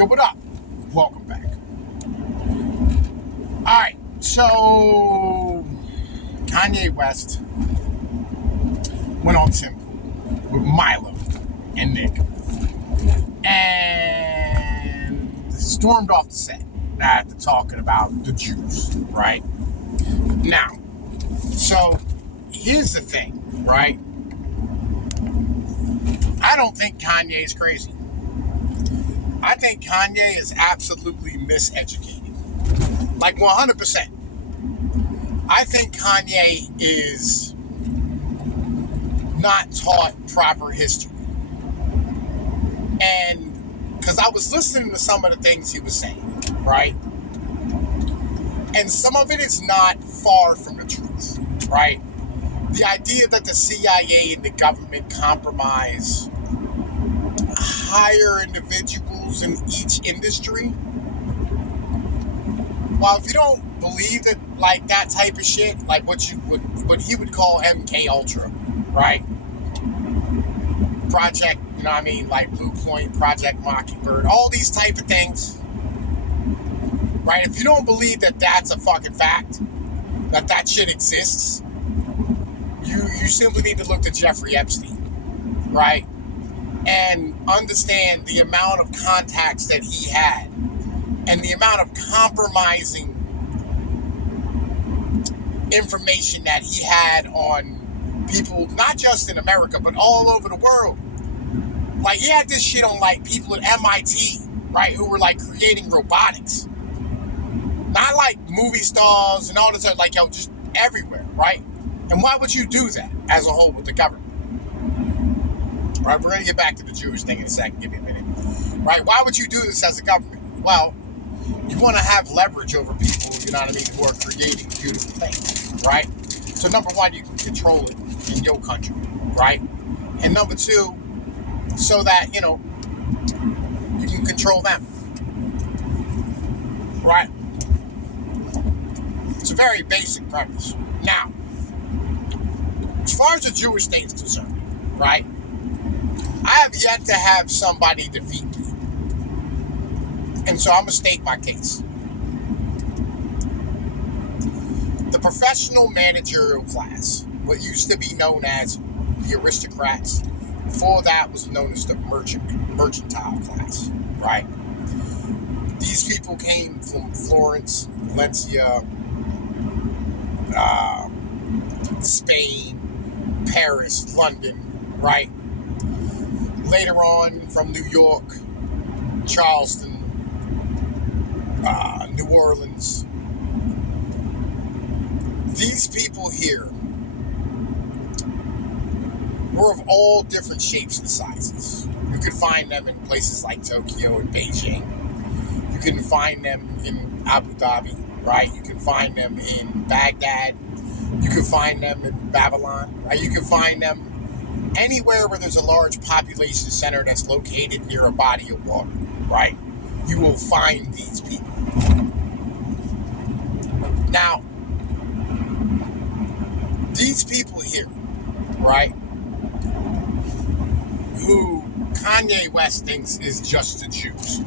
Yo, what up? Welcome back. Alright, so Kanye West went on Tim Poole with Milo and Nick and stormed off the set after talking about the Jews, right? Now, so here's the thing, right? I don't think Kanye is crazy. I think Kanye is absolutely miseducated. Like 100%. I think Kanye is not taught proper history. And because I was listening to some of the things he was saying, right? And some of it is not far from the truth, right? The idea that the CIA and the government compromise hire individuals in each industry. Well, if you don't believe that, like that type of shit, like what he would call MK Ultra, right? Project, you know what I mean, like Blue Point, Project Mockingbird, all these type of things, right? If you don't believe that that's a fucking fact, that shit exists, you simply need to look to Jeffrey Epstein, right? And understand the amount of contacts that he had and the amount of compromising information that he had on people, not just in America, but all over the world. Like, he had this shit on, like, people at MIT, right, who were, like, creating robotics. Not, like, movie stars and all this other, like, yo, just everywhere, right? And why would you do that as a whole with the government? Right, we're going to get back to the Jewish thing in a second. Give me a minute. Right, why would you do this as a government? Well, you want to have leverage over people, you know what I mean, who are creating beautiful things, right? So number one, you can control it in your country, right? And number two, so that, you know, you can control them, right? It's a very basic premise. Now, as far as the Jewish state is concerned, right? I have yet to have somebody defeat me. And so I'm going to state my case. The professional managerial class, what used to be known as the aristocrats, before that was known as the mercantile class, right? These people came from Florence, Valencia, Spain, Paris, London, right? Later on, from New York, Charleston, New Orleans. These people here were of all different shapes and sizes. You could find them in places like Tokyo and Beijing. You can find them in Abu Dhabi, right? You can find them in Baghdad. You can find them in Babylon, right? You can find them anywhere where there's a large population center that's located near a body of water, right? You will find these people. Now, these people here, right, who Kanye West thinks is just the Jews,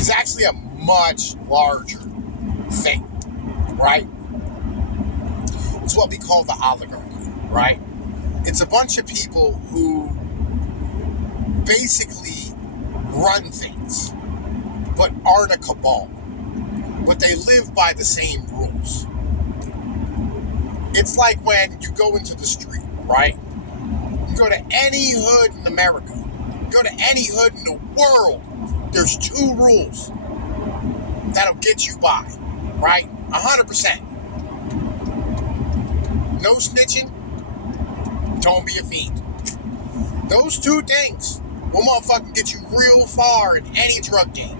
is actually a much larger thing, right? It's what we call the oligarchy, right? It's a bunch of people who basically run things, but aren't a cabal. But they live by the same rules. It's like when you go into the street, right? You go to any hood in America, go to any hood in the world, there's two rules that'll get you by, right? 100%. No snitching. Don't be a fiend. Those two things will motherfucking get you real far in any drug game.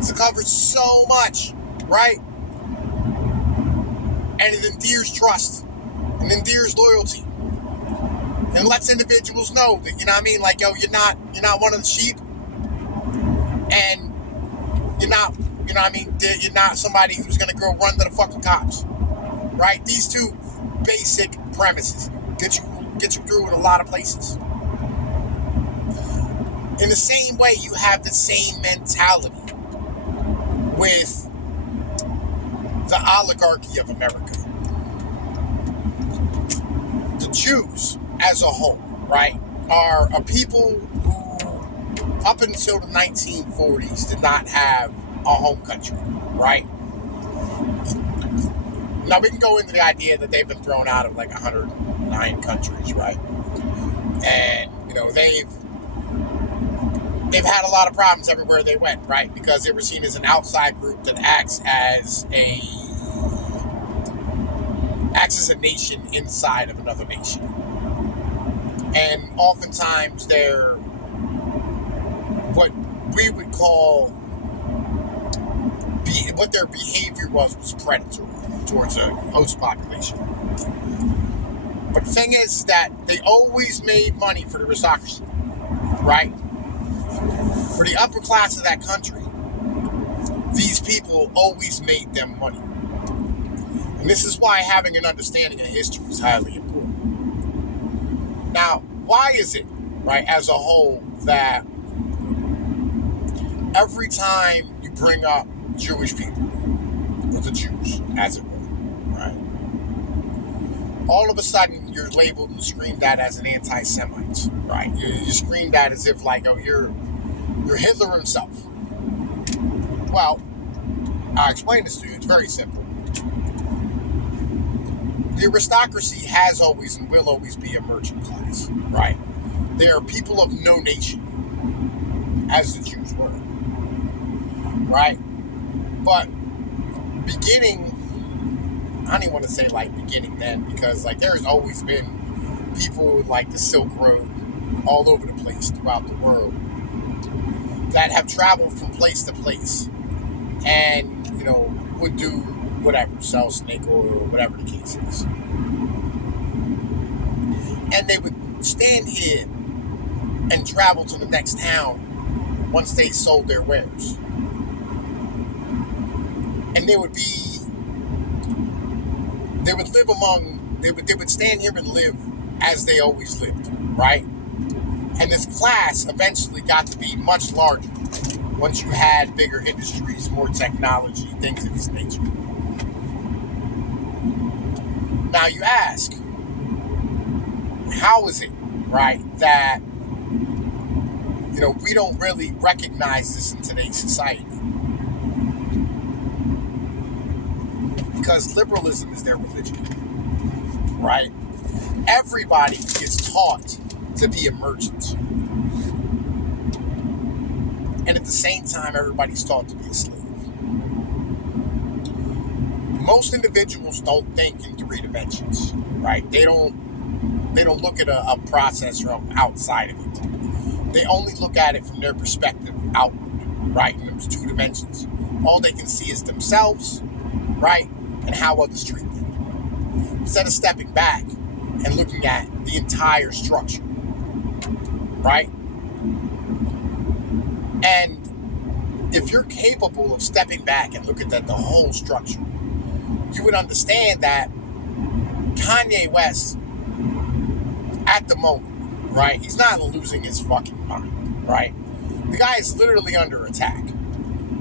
It covers so much, right? And it endears trust and endears loyalty and lets individuals know that, you know what I mean, like, yo, you're not one of the sheep, and you're not, you know what I mean, you're not somebody who's gonna go run to the fucking cops, right? These two basic premises get you through in a lot of places. In the same way, you have the same mentality with the oligarchy of America. The Jews as a whole, right, are a people who, up until the 1940s, did not have a home country, right? Now, we can go into the idea that they've been thrown out of like 109 countries, right? And, they've had a lot of problems everywhere they went, right? Because they were seen as an outside group that acts as a nation inside of another nation. And oftentimes they're what we would call, what their behavior was predatory towards a host population. But the thing is that they always made money for the aristocracy, right? For the upper class of that country, these people always made them money. And this is why having an understanding of history is highly important. Now, why is it, right, as a whole, that every time you bring up Jewish people, or the Jews, as it were, right, all of a sudden you're labeled and screamed at as an anti-Semite, right? You're screamed at as if, like, oh, you're Hitler himself. Well, I'll explain this to you. It's very simple. The aristocracy has always and will always be a merchant class, right? They are people of no nation, as the Jews were, right? But beginning, I don't even want to say like beginning then, because like there's always been people like the Silk Road all over the place throughout the world that have traveled from place to place and, would do whatever, sell snake oil or whatever the case is. And they would stand here and travel to the next town once they sold their wares. And they would stand here and live as they always lived, right? And this class eventually got to be much larger once you had bigger industries, more technology, things of this nature. Now you ask, how is it, right, that, we don't really recognize this in today's society? Because liberalism is their religion, right? Everybody is taught to be a merchant. And at the same time, everybody's taught to be a slave. Most individuals don't think in three dimensions, right? They don't look at a process from outside of it. They only look at it from their perspective outward, right? In those two dimensions. All they can see is themselves, right? And how others treat them. Instead of stepping back and looking at the entire structure, right? And if you're capable of stepping back and looking at the whole structure, you would understand that Kanye West, at the moment, right, he's not losing his fucking mind, right? The guy is literally under attack.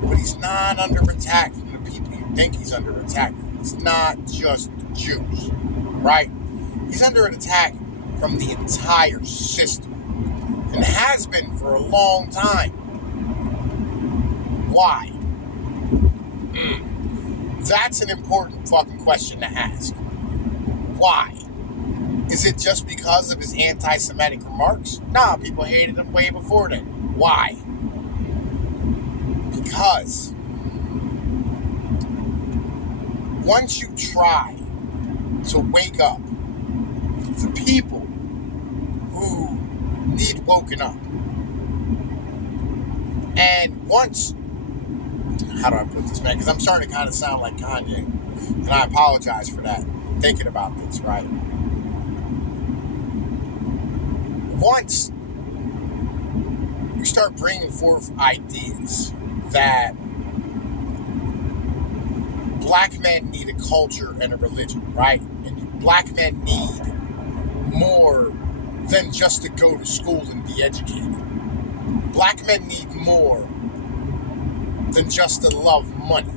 But he's not under attack from the people you think he's under attack from. It's not just Jews, right? He's under an attack from the entire system. And has been for a long time. Why? That's an important fucking question to ask. Why? Is it just because of his anti-Semitic remarks? Nah, people hated him way before then. Why? Because once you try to wake up the people who need woken up, and once, how do I put this, man? Because I'm starting to kind of sound like Kanye, and I apologize for that, thinking about this, right? Once you start bringing forth ideas that black men need a culture and a religion, right? And black men need more than just to go to school and be educated. Black men need more than just to love money.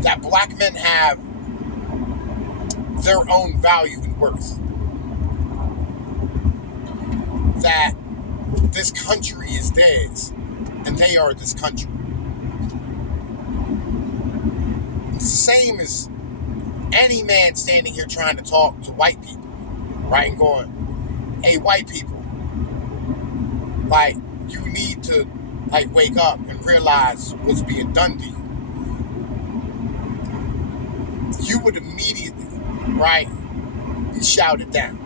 That black men have their own value and worth. That this country is theirs, and they are this country. It's the same as any man standing here trying to talk to white people, right? And going, hey, white people, like, you need to, like, wake up and realize what's being done to you. You would immediately, right, be shouted down.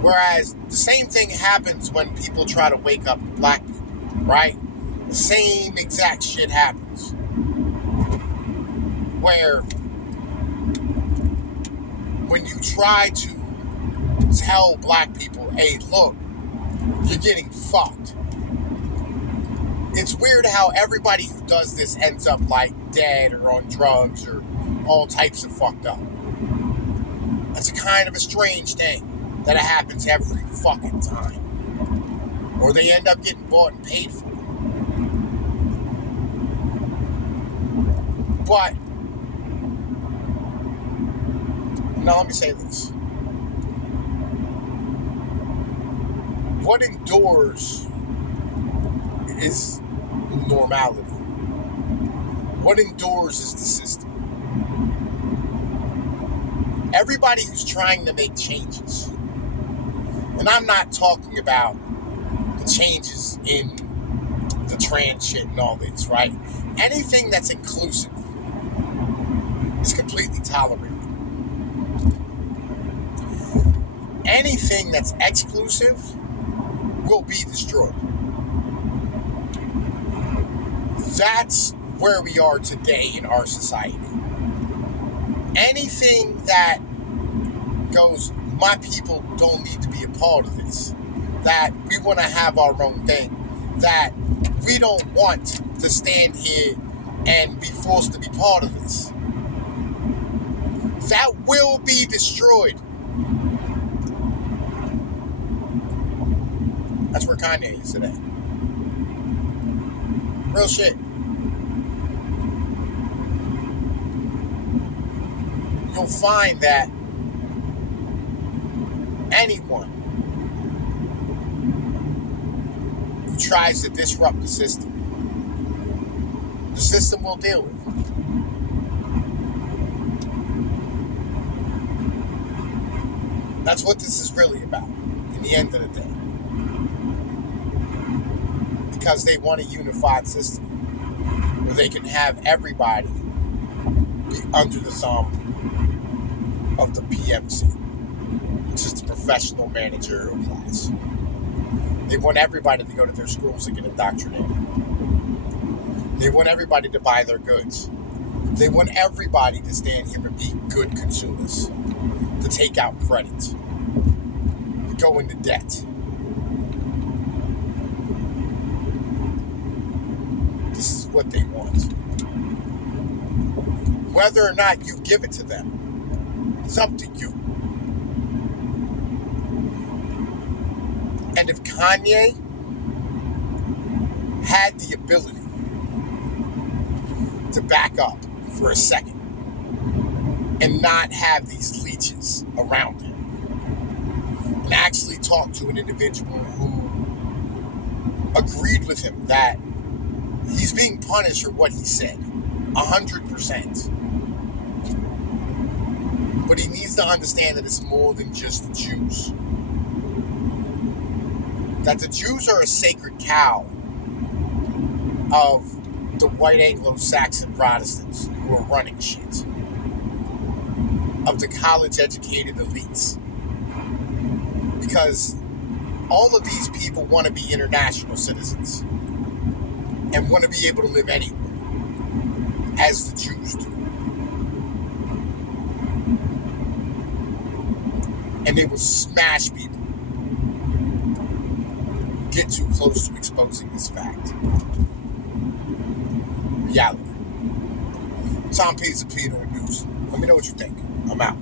Whereas the same thing happens when people try to wake up black people, right? The same exact shit happens. Where when you try to tell black people, hey, look, you're getting fucked. It's weird how everybody who does this ends up like dead or on drugs or all types of fucked up. That's a kind of a strange thing that it happens every fucking time. Or they end up getting bought and paid for. But, now let me say this. What endures is normality. What endures is the system. Everybody who's trying to make changes, and I'm not talking about the changes in the trans shit and all this, right? Anything that's inclusive is completely tolerated. Anything that's exclusive will be destroyed. That's where we are today in our society. Anything that goes, my people don't need to be a part of this, that we want to have our own thing, that we don't want to stand here and be forced to be part of this, that will be destroyed. That's where Kanye is today. Real shit. You'll find that anyone who tries to disrupt the system will deal with. That's what this is really about in the end of the day. Because they want a unified system where they can have everybody be under the thumb of the PMC, which is the professional managerial class. They want everybody to go to their schools and get indoctrinated. They want everybody to buy their goods. They want everybody to stand here and be good consumers, to take out credit, to go into debt. This is what they want. Whether or not you give it to them, it's up to you. And if Kanye had the ability to back up for a second and not have these leeches around him and actually talk to an individual who agreed with him that he's being punished for what he said, 100%. But he needs to understand that it's more than just the Jews. That the Jews are a sacred cow of the white Anglo-Saxon Protestants who are running shit. Of the college-educated elites. Because all of these people want to be international citizens and want to be able to live anywhere, as the Jews do. And they will smash people who get too close to exposing this fact. Reality. Tom Pizza Peter News. Let me know what you think. I'm out.